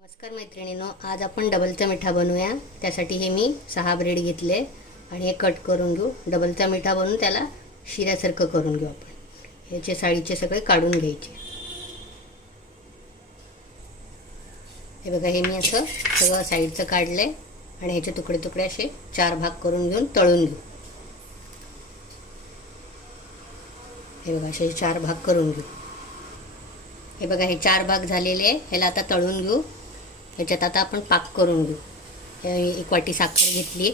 नमस्कार मैत्रिणींनो, आज आपण डबलचा मिठा बनवूया। त्यासाठी हे मी 6 ब्रेड घेतले आणि हे कट करून घेऊ। डबलचा मिठा बनवून त्याला शिऱ्यासारखं करून घेऊ आपण। याचे साईडचे सगळे काढून घ्यायचे। हे बघा, हे मी असं सगळं साईडचं काढले आणि ह्याचे तुकडे तुकडे असे 4 भाग करून घेऊन तळून घेऊ। हे बघा, असे 4 भाग करून घेऊ। हे बघा, हे 4 भाग झालेले आहे। ह्याला आता तळून घेऊ। ह्याच्यात आता आपण पाक करून घेऊ। 1 वाटी साखर घेतली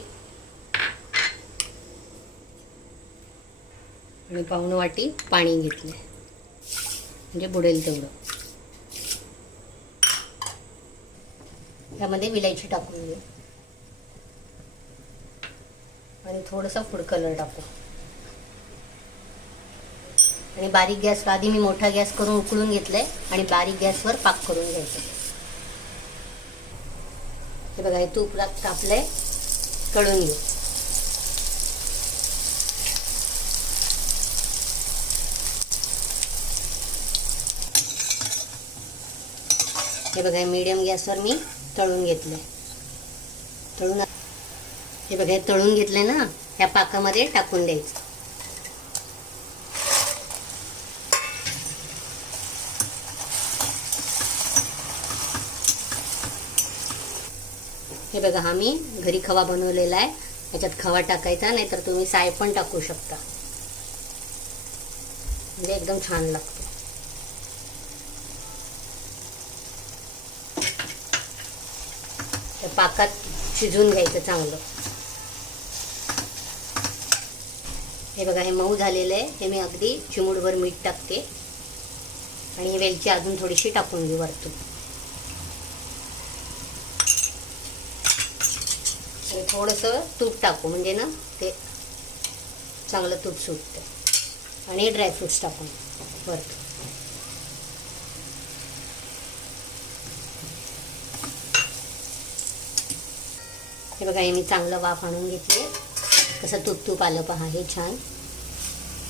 आणि पाऊण वाटी पाणी घेतले, म्हणजे बुडेल तेवढं। यामध्ये विलायची टाकून घेऊ आणि थोडासा फूड कलर टाकू आणि बारीक गॅस, आधी मी मोठा गॅस करून उकळून घेतले आणि बारीक गॅसवर पाक करून घ्यायचा। हे बघा, हे तूप तापलंय, तळून घेऊ। हे बघा, मीडियम गॅसवर मी तळून घेतले। हे बघा, हे तळून घेतले ना, ह्या पाकामध्ये टाकून द्यायचं। हे बघा, हा मी घरी खवा बनवलेला आहे। याच्यात खवा टाकायचा, नाहीतर तुम्ही साय पण टाकू शकता, म्हणजे एकदम छान लागतो। त्या पाकात शिजवून घ्यायचं चांगलं। हे बघा, हे मऊ झालेलं आहे। हे मी अगदी चिमूटभर मीठ टाकते आणि ही वेलची अजून थोडीशी टाकून घेऊ वरतून। थोडंसं तूप टाकू, म्हणजे ना ते चांगलं तूप सुटतं। आणि ड्रायफ्रुट्स टाकून वरतून। हे बघा, हे मी चांगलं वाफ आणून घेतले। कसं तूप तूप आलं पहा, हे छान।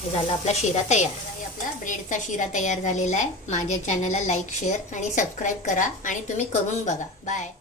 हे झालं आपला शिरा तयार। आपला ब्रेडचा शिरा तयार झालेला आहे। माझ्या चॅनलला लाईक, शेअर आणि सबस्क्राईब करा आणि तुम्ही करून बघा। बाय।